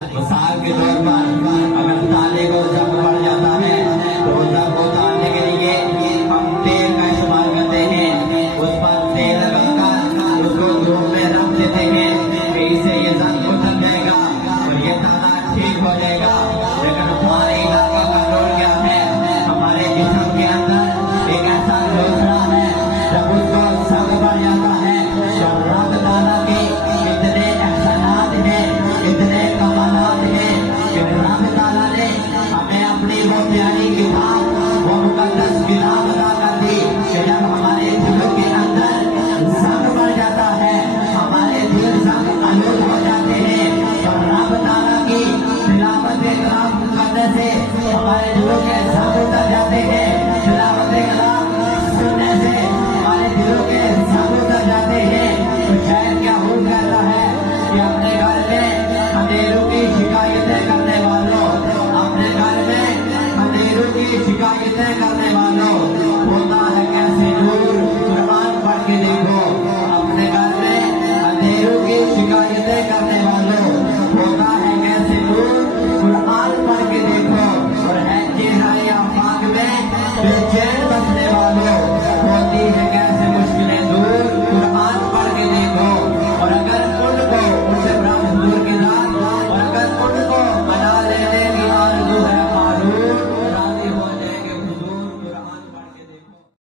मिसाल के तौर पर अगर ताले को जब पड़ जाता है तो जब को उतारने के लिए हम तेल का इस्तेमाल करते हैं। उस पर तेल लगाकर उसको धूप में रख देते हैं, इससे ये जंग उतर जाएगा और ये ताला ठीक हो जाएगा। लेकिन हमारे इलाके का रोल क्या है, हमारे जिस्म के अंदर एक ऐसा लोसड़ा है जब उसको जंग पड़ जाता है तो रब ताला के इतने एहसानात हैं, इतने कमालात हैं कि रब ताला ने हमें अपनी वो प्यारी किताब, वो मुकद्दस किताब अदा कर दी कि जब हमारे दिलों के अंदर जंग पड़ जाता है, हमारे दिल जंग आलूद हो जाते हैं तो रब ताला की तिलावत कलाम करने से हमारे दिलों के जंग उतर जाते हैं। तिलावत कलाम सुनने से हमारे दिलों के जंग उतर जाते हैं। तो शायद क्या हो कहता है कि अपने घर में अंधेरों की शिकायतें करने वालों, अपने घर में अंधेरों की शिकायतें करने वालों